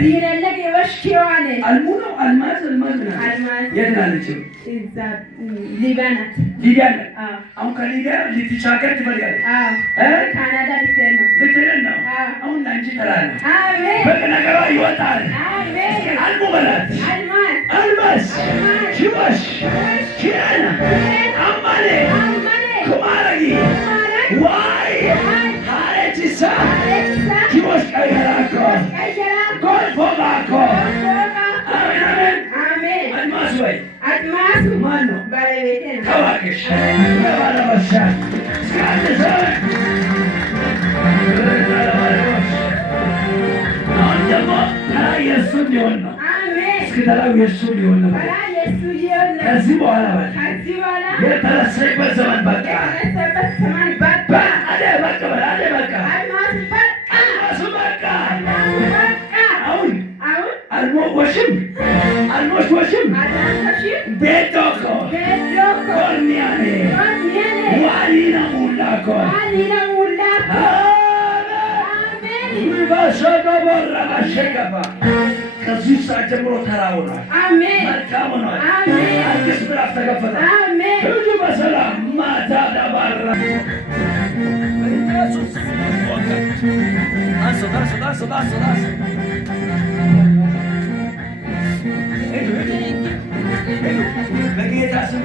diinallage washkiyoane almuno almaz almaz የት ናለችው? እዛ ሊቢያ ናት። ሊቢያ ናት። አሁን ከሊቢያ ልትሻገር ትፈልጋለች። ካናዳ ልትሄድ ነው። አሁን ላንቺ ተራ ነው። አሜን። በነገሯ ይወጣል። አሜን። አልሙ በላት አልማዝ ሽባሽ ኪያና አማኔ ኩማረጊ ዋይ ሃሬቲሳ ሽቦሽ ቀየራኮ ጎልፎ ባኮ አድማስ ወይ አድማሱ ማን ነው? ባለቤቴ ነው። ታዋቂሽ ባለባሻ ስካለሰ አሁን ደግሞ ተራ የእሱ ሊሆን ነው። አሜን። እስኪ ተራው የእሱ ሊሆን ነው። ተራ የእሱ ሊሆን ነው። ከዚህ በኋላ የተረሳበት ዘመን በቃ በቃ አደ በቃ አደ በቃ አድማሱ በቃ አድማሱ በቃ በቃ አሁን አልሞሽም ቤቶኮ ኮርኒያኔ ዋሊና ሙላኮ በሰበበራ ማሸገፋ ከዚህ ሰዓት ጀምሮ ተራ ሆኗል። መልካም ሆኗል። አዲስ ምዕራፍ ተከፈተ። ሂዱ በሰላም ማታ ዳባራ ኢየሱስ በጌታ ስም